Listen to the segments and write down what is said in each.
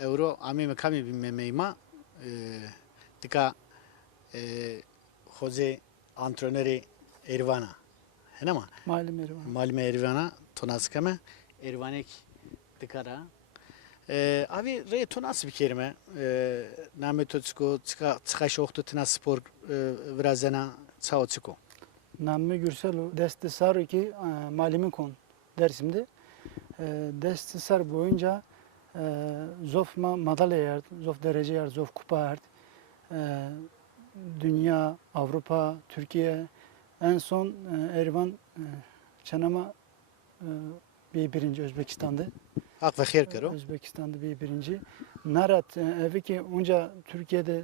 euro ami kami bilmemeyma tika hoze antrenörü Ervana. Henama Malum yeri var. malime Ervana tonaskame Ervanek tikara. Abi re tonas bir kelime. Nametotsko çıka şoktu tina spor vrazena çaotsiko. Namme Gürsel deste sarı ki malimin kon Dersim'de. Deste sar boyunca zof madalya yer, zof derece yer, zof kupa yer. Dünya, Avrupa, Türkiye en son Erivan Çanama bir birinci Özbekistan'da. Hak ve hayır kero. Özbekistan'da bir birinci. Narat evi ki onca Türkiye'de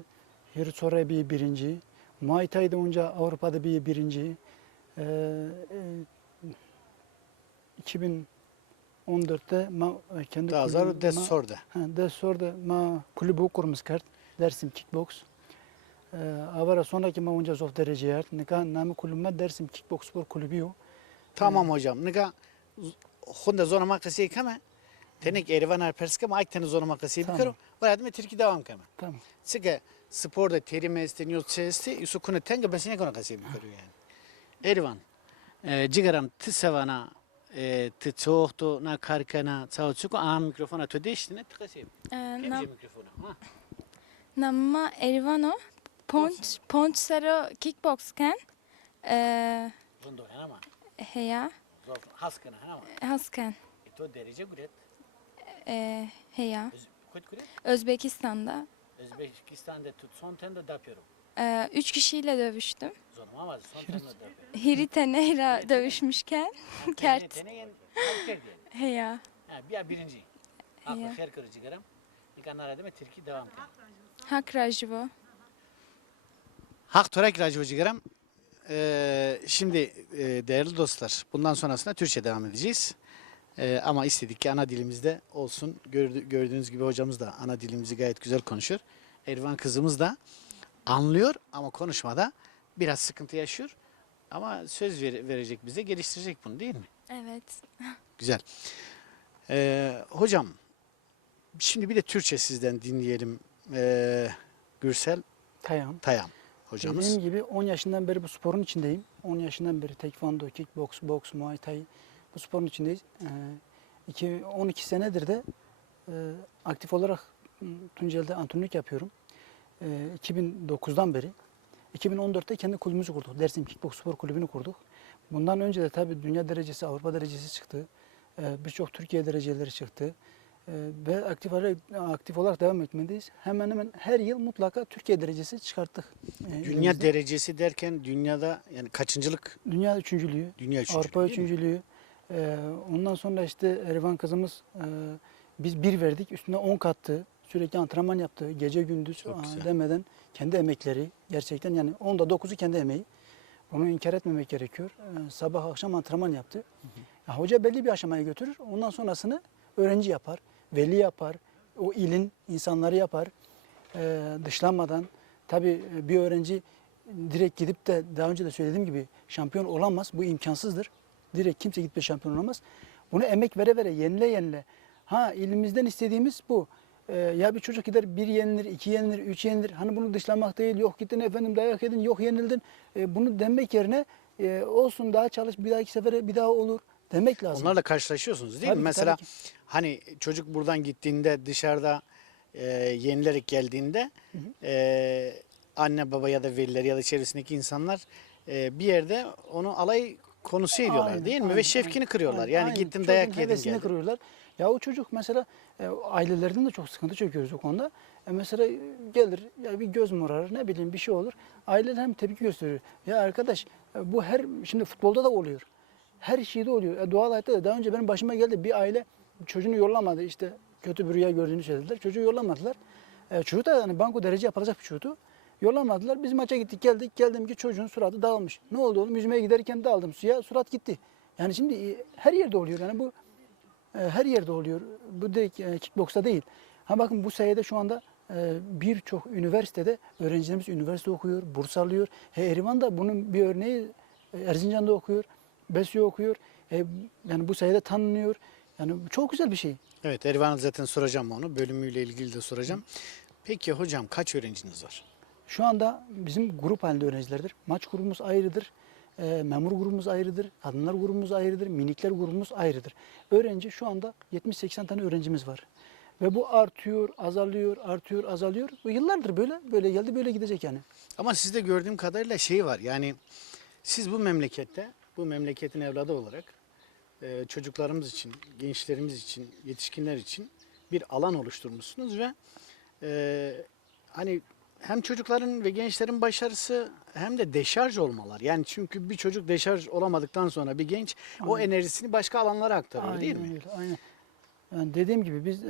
her sonra bir birinci. Muay Thai'de onca Avrupa'da bir birinci. 2014'te kendi Tazar des sordu. Dessor'da kulübü kurmuş kart. Dersim Kickbox. Avara sonraki onca zof derece yer. Nika nami kulübüme Dersim Kickbox Spor Kulübü o. Tamam hocam. Nika honda zona makası kama. Tenek Erivan perske ma tane zona makası bir Tamam. kero. Var adım Türkiye devam kama. Tamam. Sıkı sporda terime isteniyor çeşitli. Yusu konu tenge besine konu kası bir kero yani. Erivan. Cigaram tısavana tı çoğuktu na karkana çağuçuku am mikrofona to değiştiğine tıkası. Kemce mikrofona. Ha. Namma Erivano Ponç Saro Kickbox ken Rondo ama. heya Zor haskına ama. hasken To derece guret. heya Kut guret. Özbekistan'da Özbekistan'da tut son tende de yapıyorum. 3 kişiyle dövüştüm. Zonum ama son tende de yapıyorum. Hirite Nehra dövüşmüşken kert Teneyen halker diye. heya Ha bir birinci. Aklı Ya. her kırıcı garam. Nikanlar ademe Türkiye devam kır. hak rajvo. Hak Torak Racivacı garam. Şimdi değerli dostlar bundan sonrasında Türkçe devam edeceğiz. Ama istedik ki ana dilimizde olsun. Gördüğünüz gibi hocamız da ana dilimizi gayet güzel konuşuyor. Ervan kızımız da anlıyor ama konuşmada biraz sıkıntı yaşıyor. Ama söz verecek bize, geliştirecek bunu değil mi? Evet. Güzel. Hocam, şimdi bir de Türkçe sizden dinleyelim. Gürsel Tayam. Tayam hocamız. Dediğim gibi 10 yaşından beri bu sporun içindeyim. 10 yaşından beri tekvando, kickbox, boks, muay thai bu sporun içindeyiz. 12 senedir de aktif olarak Tunceli'de antrenörlük yapıyorum. 2009'dan beri. 2014'te kendi kulübümüzü kurduk. Dersim Kickbox Spor Kulübü'nü kurduk. Bundan önce de tabii dünya derecesi, Avrupa derecesi çıktı. Birçok Türkiye dereceleri çıktı. Ve aktif olarak devam etmeliyiz. Hemen hemen her yıl mutlaka Türkiye derecesi çıkarttık. Dünya elimizde. derecesi derken dünyada yani kaçıncılık? Dünya üçüncülüğü, Dünya üçüncülüğü Avrupa değil mi? üçüncülüğü. Ondan sonra işte Erivan kızımız biz bir verdik, üstüne 10 kattı. Sürekli antrenman yaptı. Gece gündüz Çok güzel. demeden kendi emekleri gerçekten yani 10'da 9'u kendi emeği. Onu inkar etmemek gerekiyor. Sabah akşam antrenman yaptı. Ya, hoca belli bir aşamaya götürür. Ondan sonrasını öğrenci yapar, veli yapar, o ilin insanları yapar. Dışlanmadan tabii bir öğrenci direkt gidip de daha önce de söylediğim gibi şampiyon olamaz. Bu imkansızdır. Direkt kimse gidip de şampiyon olamaz. Bunu emek vere vere, yenile yenile. Ha ilimizden istediğimiz bu. Ya bir çocuk gider bir yenilir, iki yenilir, üç yenilir. Hani bunu dışlamak değil. Yok gittin efendim dayak yedin, yok yenildin. Bunu demek yerine olsun daha çalış bir dahaki sefere bir daha olur demek lazım. Onlarla karşılaşıyorsunuz değil Tabii mi? ki, Mesela tabii ki. hani çocuk buradan gittiğinde dışarıda yenilerek geldiğinde anne baba ya da veliler ya da çevresindeki insanlar bir yerde onu alay konusu ediyorlar Aynen, değil mi? Ve aynen, şefkini aynen, kırıyorlar. aynen, Yani aynen. gittin Çocuğun dayak yedin hevesini geldin. kırıyorlar. Ya o çocuk mesela ailelerden de çok sıkıntı çekiyoruz o konuda. Mesela gelir ya bir göz morarır ne bileyim bir şey olur. Aileler hem tepki gösteriyor. Ya arkadaş bu şimdi futbolda da oluyor. Her şeyde oluyor. Doğal hayatta da daha önce benim başıma geldi bir aile çocuğunu yollamadı işte kötü bir rüya gördüğünü söylediler. Çocuğu yollamadılar. Çocuk da hani banko derece yapılacak bir çocuktu. Yollamadılar. Biz maça gittik geldik. Geldim ki çocuğun suratı dağılmış. Ne oldu oğlum? Yüzmeye giderken daldım suya. Surat gitti. Yani şimdi her yerde oluyor. Yani bu her yerde oluyor. Bu direkt kickboksta değil. Ha bakın bu sayede şu anda birçok üniversitede öğrencilerimiz üniversite okuyor, burs alıyor. Erivan da bunun bir örneği Erzincan'da okuyor, Besyo okuyor. Yani bu sayede tanınıyor. Yani çok güzel bir şey. Evet, Erivan'a zaten soracağım onu. Bölümüyle ilgili de soracağım. Peki hocam kaç öğrenciniz var? Şu anda bizim grup halinde öğrencilerdir. Maç grubumuz ayrıdır. Memur grubumuz ayrıdır. Kadınlar grubumuz ayrıdır. Minikler grubumuz ayrıdır. Öğrenci şu anda 70-80 tane öğrencimiz var. Ve bu artıyor, azalıyor, artıyor, azalıyor. Bu yıllardır böyle geldi, böyle gidecek yani. Ama sizde gördüğüm kadarıyla şey var. Yani siz bu memlekette, bu memleketin evladı olarak çocuklarımız için, gençlerimiz için, yetişkinler için bir alan oluşturmuşsunuz ve hani hem çocukların ve gençlerin başarısı hem de deşarj olmalar. Yani çünkü bir çocuk deşarj olamadıktan sonra bir genç o enerjisini başka alanlara aktarıyor değil mi? Öyle, aynen. Yani dediğim gibi biz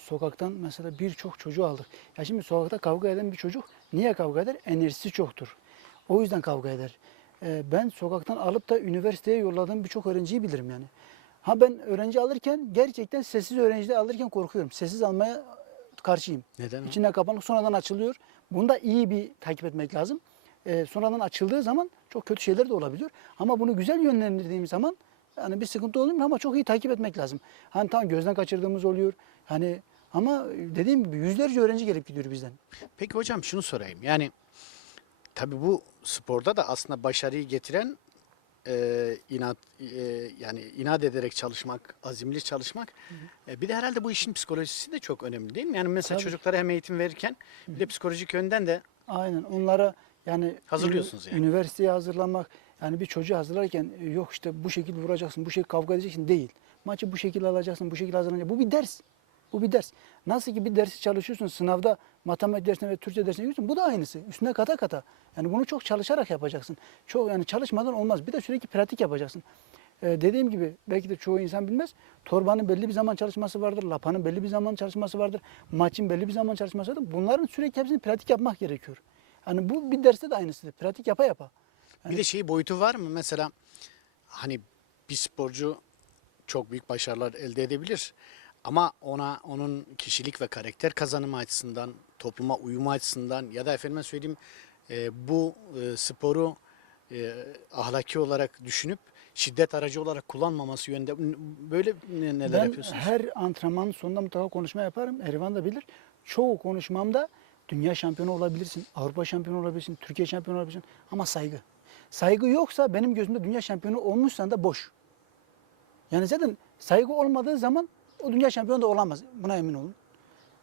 sokaktan mesela birçok çocuğu aldık. Ya şimdi sokakta kavga eden bir çocuk niye kavga eder? Enerjisi çoktur. O yüzden kavga eder. Ben sokaktan alıp da üniversiteye yolladığım birçok öğrenciyi bilirim yani. Ha ben öğrenci alırken gerçekten sessiz öğrencileri alırken korkuyorum. Sessiz almaya karşıyım. Neden o? İçine kapanık sonradan açılıyor. Bunu da iyi bir takip etmek lazım. Sonradan açıldığı zaman çok kötü şeyler de olabiliyor. Ama bunu güzel yönlendirdiğimiz zaman yani bir sıkıntı olmuyor ama çok iyi takip etmek lazım. Hani tamam gözden kaçırdığımız oluyor. Hani ama dediğim gibi yüzlerce öğrenci gelip gidiyor bizden. Peki hocam şunu sorayım. Yani tabii bu sporda da aslında başarıyı getiren yani inat ederek çalışmak, azimli çalışmak. Bir de herhalde bu işin psikolojisi de çok önemli değil mi? Yani mesela Tabii. çocuklara hem eğitim verirken bir de psikolojik yönden de Aynen onlara yani hazırlıyorsunuz yani. üniversiteye hazırlamak yani bir çocuğu hazırlarken yok işte bu şekilde vuracaksın, bu şekilde kavga edeceksin değil. Maçı bu şekilde alacaksın, bu şekilde hazırlanacaksın. Bu bir ders. Bu bir ders. Nasıl ki bir dersi çalışıyorsun sınavda matematik dersine ve Türkçe dersine giriyorsun. Bu da aynısı. Üstüne kata kata. Yani bunu çok çalışarak yapacaksın. Çok yani çalışmadan olmaz. Bir de sürekli pratik yapacaksın. Dediğim gibi belki de çoğu insan bilmez. Torbanın belli bir zaman çalışması vardır. Lapanın belli bir zaman çalışması vardır. Maçın belli bir zaman çalışması vardır. Bunların sürekli hepsini pratik yapmak gerekiyor. Hani bu bir derste de aynısıdır. Pratik yapa yapa. Bir de şey boyutu var mı? Mesela hani bir sporcu çok büyük başarılar elde edebilir. Ama onun kişilik ve karakter kazanımı açısından, topluma uyumu açısından ya da efendime söyleyeyim bu sporu ahlaki olarak düşünüp şiddet aracı olarak kullanmaması yönünde böyle neler Ben yapıyorsunuz? her antrenmanın sonunda mutlaka konuşma yaparım. Erivan da bilir. Çoğu konuşmamda dünya şampiyonu olabilirsin, Avrupa şampiyonu olabilirsin, Türkiye şampiyonu olabilirsin ama saygı. Saygı yoksa benim gözümde dünya şampiyonu olmuşsan da boş. Yani zaten saygı olmadığı zaman o dünya şampiyonu da olamaz. Buna emin olun.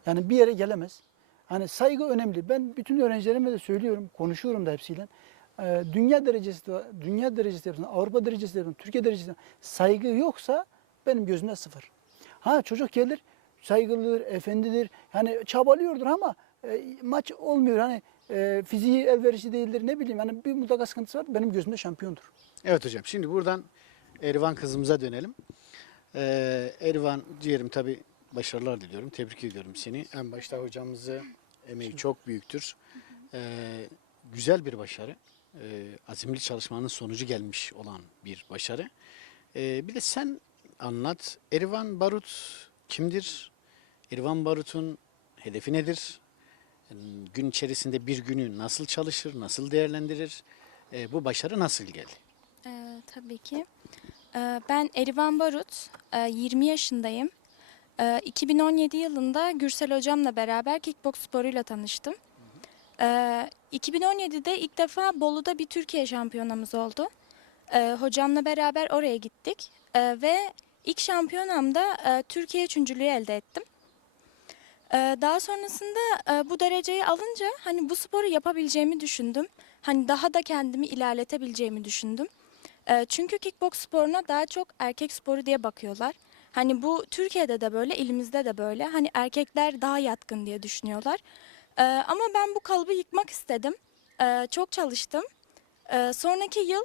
Yani bir yere gelemez. Hani saygı önemli. Ben bütün öğrencilerime de söylüyorum, konuşuyorum da hepsiyle. Dünya derecesi de, dünya derecesi de yapsın, Avrupa derecesi de yapsın, Türkiye derecesi de yapsın. Saygı yoksa benim gözümde sıfır. Ha çocuk gelir, saygılıdır, efendidir. Yani çabalıyordur ama maç olmuyor. Hani fiziği elverişli değildir ne bileyim. Yani bir mutlaka sıkıntısı var. Benim gözümde şampiyondur. Evet hocam. Şimdi buradan Erivan kızımıza dönelim. Erivan ciğerim tabii başarılar diliyorum. Tebrik ediyorum seni. En başta hocamızı emeği çok büyüktür. Güzel bir başarı. Azimli çalışmanın sonucu gelmiş olan bir başarı. Bir de sen anlat. Erivan Barut kimdir? Erivan Barut'un hedefi nedir? Gün içerisinde bir günü nasıl çalışır, nasıl değerlendirir? Bu başarı nasıl geldi? Tabii ki. Ben Erivan Barut, 20 yaşındayım. 2017 yılında Gürsel hocamla beraber kickboks sporuyla tanıştım. 2017'de ilk defa Bolu'da bir Türkiye şampiyonamız oldu. Hocamla beraber oraya gittik ve ilk şampiyonamda Türkiye üçüncülüğü elde ettim. Daha sonrasında bu dereceyi alınca hani bu sporu yapabileceğimi düşündüm. Hani daha da kendimi ilerletebileceğimi düşündüm. Çünkü kickboks sporuna daha çok erkek sporu diye bakıyorlar. Hani bu Türkiye'de de böyle, ilimizde de böyle. Hani erkekler daha yatkın diye düşünüyorlar. Ama ben bu kalıbı yıkmak istedim. Çok çalıştım. Sonraki yıl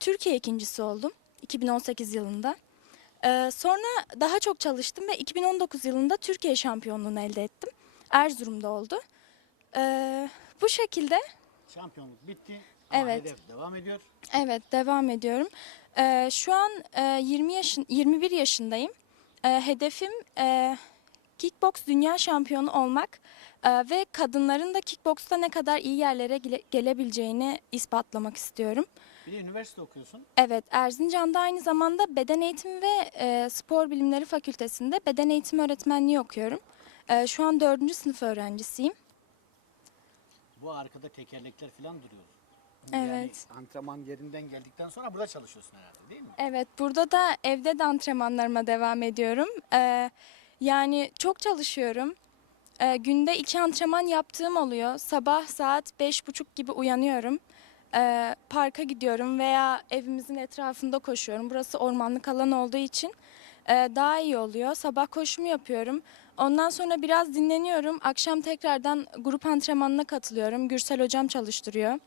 Türkiye ikincisi oldum. 2018 yılında. Sonra daha çok çalıştım ve 2019 yılında Türkiye şampiyonluğunu elde ettim. Erzurum'da oldu. Bu şekilde. Şampiyonluk bitti ama Evet. hedef devam ediyor. Evet, devam ediyorum. Şu an 21 yaşındayım. Hedefim kickboks dünya şampiyonu olmak ve kadınların da kickboksta ne kadar iyi yerlere gelebileceğini ispatlamak istiyorum. Bir de üniversite okuyorsun. Evet, Erzincan'da aynı zamanda Beden Eğitimi ve Spor Bilimleri Fakültesi'nde beden eğitimi öğretmenliği okuyorum. Şu an 4. sınıf öğrencisiyim. Bu arkada tekerlekler falan duruyor. Evet. Yani antrenman yerinden geldikten sonra burada çalışıyorsun herhalde, değil mi? Evet, burada da evde de antrenmanlarıma devam ediyorum. Yani çok çalışıyorum. Günde 2 antrenman yaptığım oluyor. Sabah saat 5.30 gibi uyanıyorum. Parka gidiyorum veya evimizin etrafında koşuyorum. Burası ormanlık alan olduğu için daha iyi oluyor. Sabah koşumu yapıyorum. Ondan sonra biraz dinleniyorum. Akşam tekrardan grup antrenmanına katılıyorum. Gürsel hocam çalıştırıyor.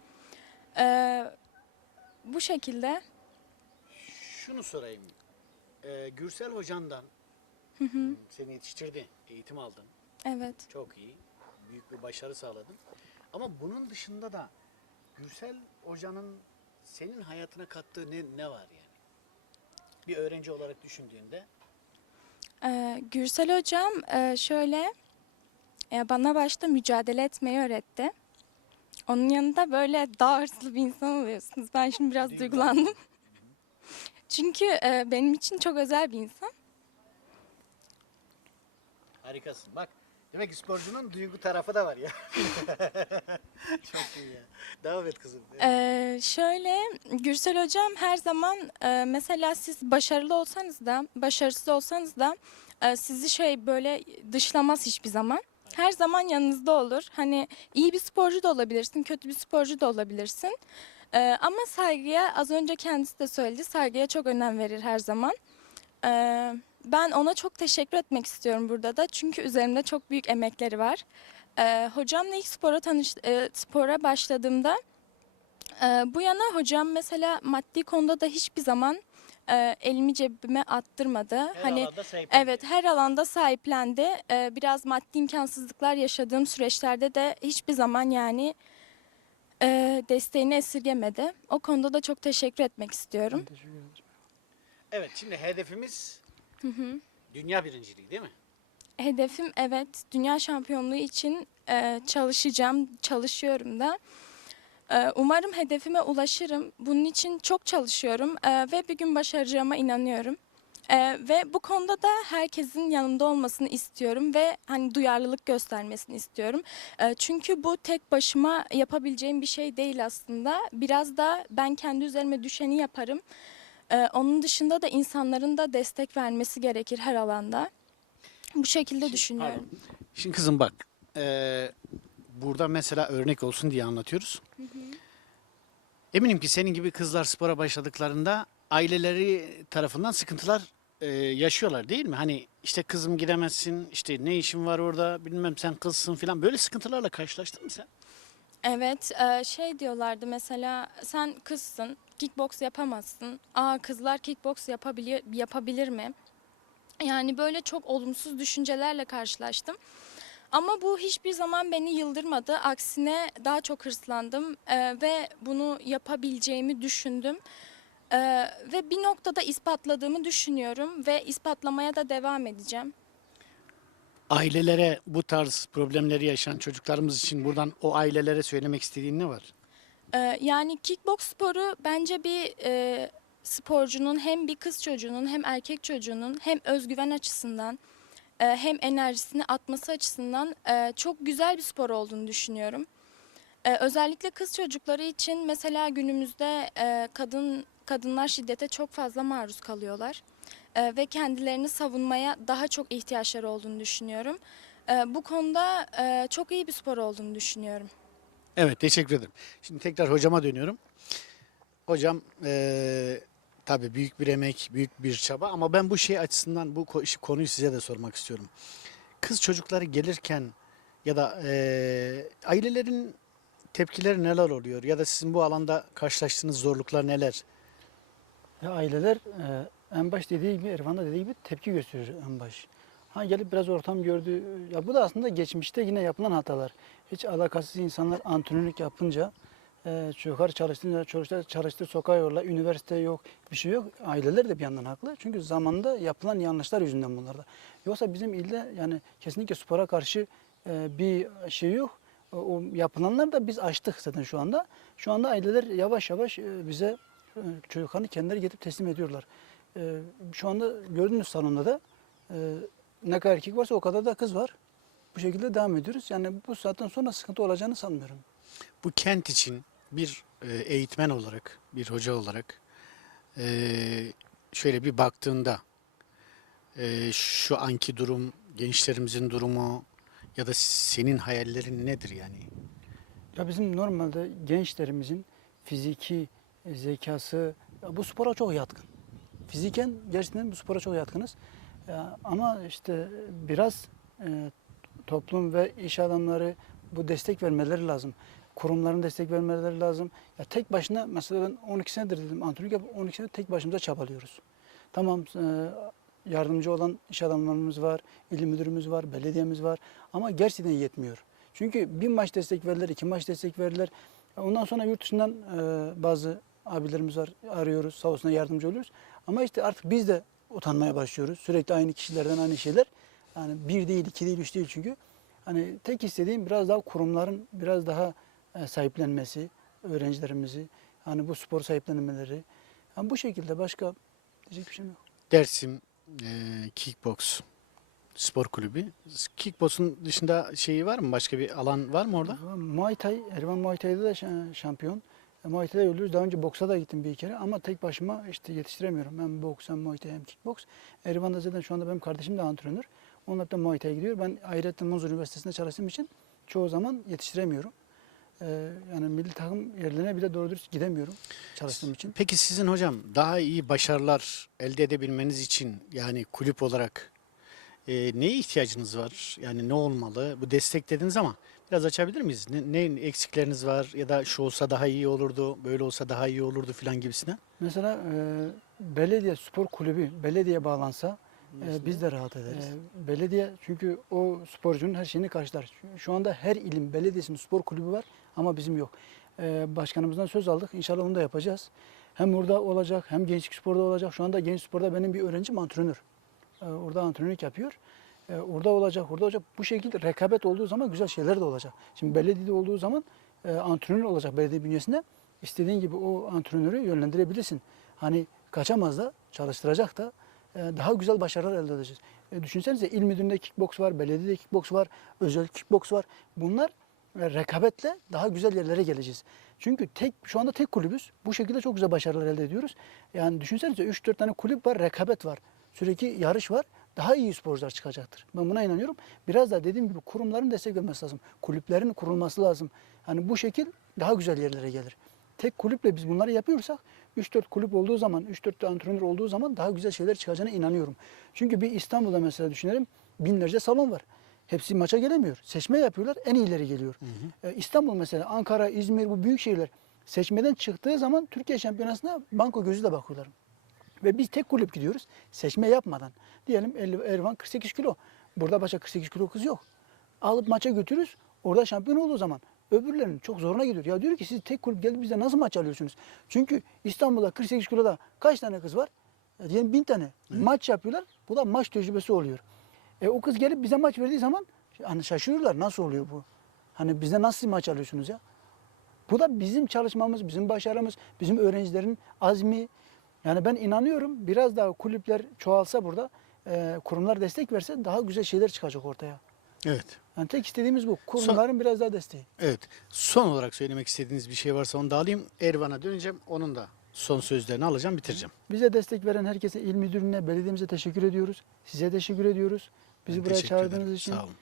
Bu şekilde. Şunu sorayım. Gürsel hocandan seni yetiştirdi, eğitim aldın. Evet. Çok iyi. Büyük bir başarı sağladın. Ama bunun dışında da Gürsel hocanın senin hayatına kattığı ne var yani? Bir öğrenci olarak düşündüğünde. Gürsel hocam şöyle bana başta mücadele etmeyi öğretti. Onun yanında böyle daha hırslı bir insan oluyorsunuz. Ben şimdi biraz duygulandım. Çünkü benim için çok özel bir insan. Harikasın. Bak, demek ki sporcunun duygu tarafı da var ya. Çok iyi ya. Devam et kızım. Evet. Şöyle Gürsel hocam her zaman mesela siz başarılı olsanız da başarısız olsanız da sizi böyle dışlamaz hiçbir zaman. Her zaman yanınızda olur. Hani iyi bir sporcu da olabilirsin, kötü bir sporcu da olabilirsin. Ama saygıya az önce kendisi de söyledi. Saygıya çok önem verir her zaman. Ben ona çok teşekkür etmek istiyorum burada da. Çünkü üzerimde çok büyük emekleri var. Hocamla ilk spora başladığımda bu yana hocam mesela maddi konuda da hiçbir zaman elimi cebime attırmadı. Her alanda sahiplendi. Evet, her alanda sahiplendi. Biraz maddi imkansızlıklar yaşadığım süreçlerde de hiçbir zaman yani desteğini esirgemedi. O konuda da çok teşekkür etmek istiyorum. Teşekkür ederim. Evet, şimdi hedefimiz dünya birinciliği değil mi? Hedefim evet dünya şampiyonluğu için çalışacağım, çalışıyorum da. Umarım hedefime ulaşırım. Bunun için çok çalışıyorum ve bir gün başaracağıma inanıyorum. Ve bu konuda da herkesin yanımda olmasını istiyorum ve hani duyarlılık göstermesini istiyorum. Çünkü bu tek başıma yapabileceğim bir şey değil aslında. Biraz da ben kendi üzerime düşeni yaparım. Onun dışında da insanların da destek vermesi gerekir her alanda. Bu şekilde düşünüyorum. Şimdi kızım bak, burada mesela örnek olsun diye anlatıyoruz. Eminim ki senin gibi kızlar spora başladıklarında aileleri tarafından sıkıntılar yaşıyorlar değil mi? Hani işte kızım gidemezsin, işte ne işin var orada, bilmem sen kızsın falan, böyle sıkıntılarla karşılaştın mı sen? Evet, şey diyorlardı mesela sen kızsın, kickbox yapamazsın. Kızlar kickbox yapabilir mi? Yani böyle çok olumsuz düşüncelerle karşılaştım. Ama bu hiçbir zaman beni yıldırmadı. Aksine daha çok hırslandım ve bunu yapabileceğimi düşündüm. Ve bir noktada ispatladığımı düşünüyorum ve ispatlamaya da devam edeceğim. Ailelere bu tarz problemleri yaşayan çocuklarımız için buradan o ailelere söylemek istediğin ne var? Yani kickbox sporu bence bir sporcunun hem bir kız çocuğunun hem erkek çocuğunun hem özgüven açısından hem enerjisini atması açısından çok güzel bir spor olduğunu düşünüyorum. Özellikle kız çocukları için mesela günümüzde kadınlar şiddete çok fazla maruz kalıyorlar. Ve kendilerini savunmaya daha çok ihtiyaçları olduğunu düşünüyorum. Bu konuda çok iyi bir spor olduğunu düşünüyorum. Evet, teşekkür ederim. Şimdi tekrar hocama dönüyorum. Hocam tabii büyük bir emek, büyük bir çaba ama ben bu şey açısından bu konuyu size de sormak istiyorum. Kız çocukları gelirken ya da ailelerin tepkileri neler oluyor ya da sizin bu alanda karşılaştığınız zorluklar neler? Ya aileler en baş dediği gibi, Ervan da dediği gibi tepki gösteriyor en baş. Ha gelip biraz ortam gördü. Ya bu da aslında geçmişte yine yapılan hatalar. Hiç alakasız insanlar antrenörlük yapınca, çocuklar çalıştığında çocuklar çalıştı sokağa yolla, üniversite yok, bir şey yok. Aileler de bir yandan haklı. Çünkü zamanında yapılan yanlışlar yüzünden bunlarda. Yoksa bizim ilde yani kesinlikle spora karşı bir şey yok. O yapılanlar da biz açtık zaten şu anda. Şu anda aileler yavaş yavaş bize Çocuklarını kendileri getirip teslim ediyorlar. Şu anda gördüğünüz salonda da ne kadar erkek varsa o kadar da kız var. Bu şekilde devam ediyoruz. Yani bu saatten sonra sıkıntı olacağını sanmıyorum. Bu kent için bir eğitmen olarak, bir hoca olarak şöyle bir baktığında şu anki durum, gençlerimizin durumu ya da senin hayallerin nedir yani? Ya bizim normalde gençlerimizin fiziki zekası bu spora çok yatkın. Fiziken gerçekten bu spora çok yatkınız. Ama işte biraz toplum ve iş adamları bu destek vermeleri lazım. Kurumların destek vermeleri lazım. Ya tek başına mesela ben 12 senedir dedim antrenörlük yapıp 12 senedir tek başımıza çabalıyoruz. Tamam yardımcı olan iş adamlarımız var, il müdürümüz var, belediyemiz var ama gerçekten yetmiyor. Çünkü bir maç destek verirler, iki maç destek verirler. Ondan sonra yurt dışından bazı abilerimiz var, arıyoruz, sağ olsunlar yardımcı oluyoruz. Ama işte artık biz de utanmaya başlıyoruz. Sürekli aynı kişilerden aynı şeyler. Yani bir değil, iki değil, üç değil çünkü. Hani tek istediğim biraz daha kurumların biraz daha sahiplenmesi, öğrencilerimizi, hani bu spor sahiplenmeleri. Yani bu şekilde başka diyecek bir şey yok. Dersim Kickbox Spor Kulübü. Kickbox'un dışında şeyi var mı? Başka bir alan var mı orada? Muay Thai, Erivan Muay Thai'de de şampiyon. Muay Thai'de yolluyoruz. Daha önce boksa da gittim bir kere ama tek başıma işte yetiştiremiyorum. Hem boks hem Muay Thai hem kickbox. Erivan'da zaten şu anda benim kardeşim de antrenör. Onlar da Muay Thai'ye gidiyor. Ben ayrıca Munzur Üniversitesi'nde çalıştığım için çoğu zaman yetiştiremiyorum. Yani milli takım yerlerine bile doğru dürüst gidemiyorum çalıştığım için. Peki sizin hocam daha iyi başarılar elde edebilmeniz için yani kulüp olarak neye ihtiyacınız var? Yani ne olmalı? Bu destek dediniz ama biraz açabilir miyiz? Ne eksikleriniz var ya da şu olsa daha iyi olurdu, böyle olsa daha iyi olurdu filan gibisine? Mesela belediye spor kulübü belediye bağlansa biz de rahat ederiz. Belediye çünkü o sporcunun her şeyini karşılar. Şu anda her ilin belediyesinin spor kulübü var ama bizim yok. Başkanımızdan söz aldık. İnşallah onu da yapacağız. Hem burada olacak hem gençlik sporda olacak. Şu anda genç sporda benim bir öğrencim antrenör. Orada antrenörlük yapıyor. Orada olacak, orada olacak. Bu şekilde rekabet olduğu zaman güzel şeyler de olacak. Şimdi belediyede olduğu zaman antrenör olacak belediye bünyesinde. İstediğin gibi o antrenörü yönlendirebilirsin. Hani kaçamaz da, çalıştıracak da daha güzel başarılar elde edeceğiz. Düşünsenize il müdürlüğünde kickboks var, belediyede kickboks var, özel kickboks var. Bunlar rekabetle daha güzel yerlere geleceğiz. Çünkü şu anda tek kulübüz. Bu şekilde çok güzel başarılar elde ediyoruz. Yani düşünsenize 3-4 tane kulüp var, rekabet var. Sürekli yarış var. Daha iyi sporcular çıkacaktır. Ben buna inanıyorum. Biraz da dediğim gibi kurumların destek vermesi lazım. Kulüplerin kurulması lazım. Hani bu şekil daha güzel yerlere gelir. Tek kulüple biz bunları yapıyorsak 3-4 kulüp olduğu zaman, 3-4 antrenör olduğu zaman daha güzel şeyler çıkacağına inanıyorum. Çünkü bir İstanbul'da mesela düşünelim binlerce salon var. Hepsi maça gelemiyor. Seçme yapıyorlar, en iyileri geliyor. İstanbul mesela, Ankara, İzmir bu büyük şehirler seçmeden çıktığı zaman Türkiye Şampiyonası'na banko gözüyle bakıyorlar. Ve biz tek kulüp gidiyoruz seçme yapmadan. Diyelim Erivan 48 kilo. Burada başka 48 kilo kız yok. Alıp maça götürürüz. Orada şampiyon olduğu zaman öbürlerinin çok zoruna gidiyor. Ya diyor ki siz tek kulüp gelip bize nasıl maç alıyorsunuz? Çünkü İstanbul'da 48 kiloda kaç tane kız var? Diyelim 1000 tane. Maç yapıyorlar. Bu da maç tecrübesi oluyor. O kız gelip bize maç verdiği zaman hani şaşırıyorlar. Nasıl oluyor bu? Hani bize nasıl maç alıyorsunuz ya? Bu da bizim çalışmamız, bizim başarımız, bizim öğrencilerin azmi. Yani ben inanıyorum biraz daha kulüpler çoğalsa burada, kurumlar destek verse daha güzel şeyler çıkacak ortaya. Evet. Yani tek istediğimiz bu. Kurumların biraz daha desteği. Evet. Son olarak söylemek istediğiniz bir şey varsa onu da alayım. Ervan'a döneceğim. Onun da son sözlerini alacağım, bitireceğim. Bize destek veren herkese, il müdürlüğüne, belediyemize teşekkür ediyoruz. Size teşekkür ediyoruz. Bizi Ben buraya teşekkür çağırdığınız ederim. için. Sağ olun.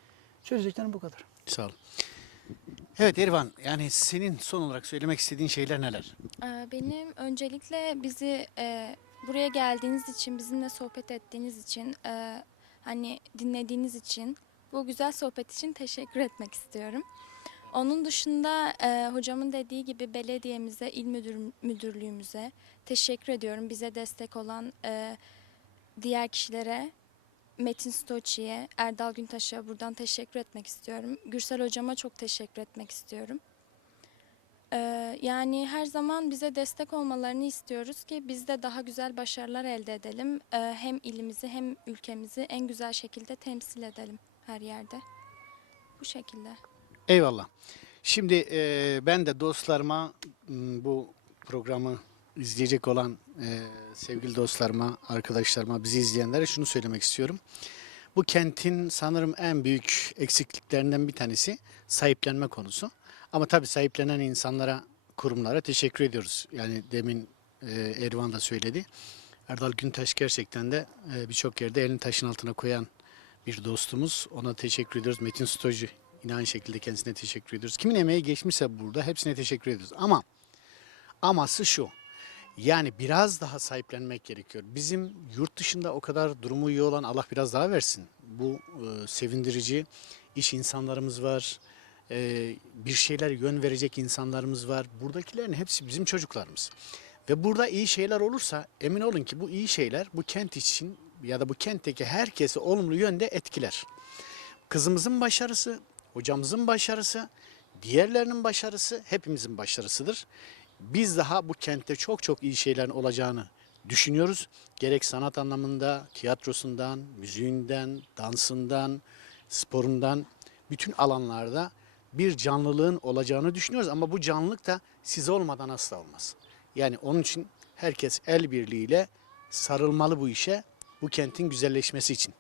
Söyleyeceklerim bu kadar. Sağ olun. Evet Ervan, yani senin son olarak söylemek istediğin şeyler neler? Benim öncelikle bizi buraya geldiğiniz için, bizimle sohbet ettiğiniz için, hani dinlediğiniz için, bu güzel sohbet için teşekkür etmek istiyorum. Onun dışında hocamın dediği gibi belediyemize, müdürlüğümüze teşekkür ediyorum. Bize destek olan diğer kişilere, Metin Stoçi'ye, Erdal Güntaş'a buradan teşekkür etmek istiyorum. Gürsel hocama çok teşekkür etmek istiyorum. Yani her zaman bize destek olmalarını istiyoruz ki biz de daha güzel başarılar elde edelim. Hem ilimizi hem ülkemizi en güzel şekilde temsil edelim her yerde. Bu şekilde. Eyvallah. Şimdi ben de dostlarıma bu programı izleyecek olan sevgili dostlarıma, arkadaşlarıma, bizi izleyenlere şunu söylemek istiyorum. Bu kentin sanırım en büyük eksikliklerinden bir tanesi sahiplenme konusu. Ama tabii sahiplenen insanlara, kurumlara teşekkür ediyoruz. Yani demin Ervan da söyledi. Erdal Güntaş gerçekten de birçok yerde elini taşın altına koyan bir dostumuz. Ona teşekkür ediyoruz. Metin Stoji yine aynı şekilde kendisine teşekkür ediyoruz. Kimin emeği geçmişse burada hepsine teşekkür ediyoruz. Ama aması şu. Yani biraz daha sahiplenmek gerekiyor. Bizim yurt dışında o kadar durumu iyi olan Allah biraz daha versin. Bu sevindirici iş insanlarımız var. Bir şeyler yön verecek insanlarımız var. Buradakilerin hepsi bizim çocuklarımız. Ve burada iyi şeyler olursa emin olun ki bu iyi şeyler bu kent için ya da bu kentteki herkesi olumlu yönde etkiler. Kızımızın başarısı, hocamızın başarısı, diğerlerinin başarısı hepimizin başarısıdır. Biz daha bu kentte çok çok iyi şeylerin olacağını düşünüyoruz. Gerek sanat anlamında, tiyatrosundan, müziğinden, dansından, sporundan bütün alanlarda bir canlılığın olacağını düşünüyoruz. Ama bu canlılık da siz olmadan asla olmaz. Yani onun için herkes el birliğiyle sarılmalı bu işe, bu kentin güzelleşmesi için.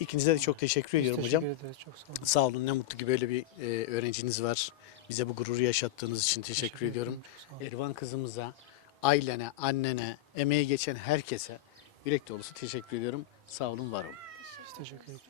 İkinize de çok teşekkür Biz ediyorum teşekkür hocam. ederiz. Çok sağ olun. Sağ olun, ne mutlu ki böyle bir öğrenciniz var. Bize bu gururu yaşattığınız için teşekkür ediyorum. ederim, çok sağ olun. Ervan kızımıza, ailene, annene, emeği geçen herkese yürek dolusu teşekkür ediyorum. Sağ olun, var olun. Biz teşekkür ederiz.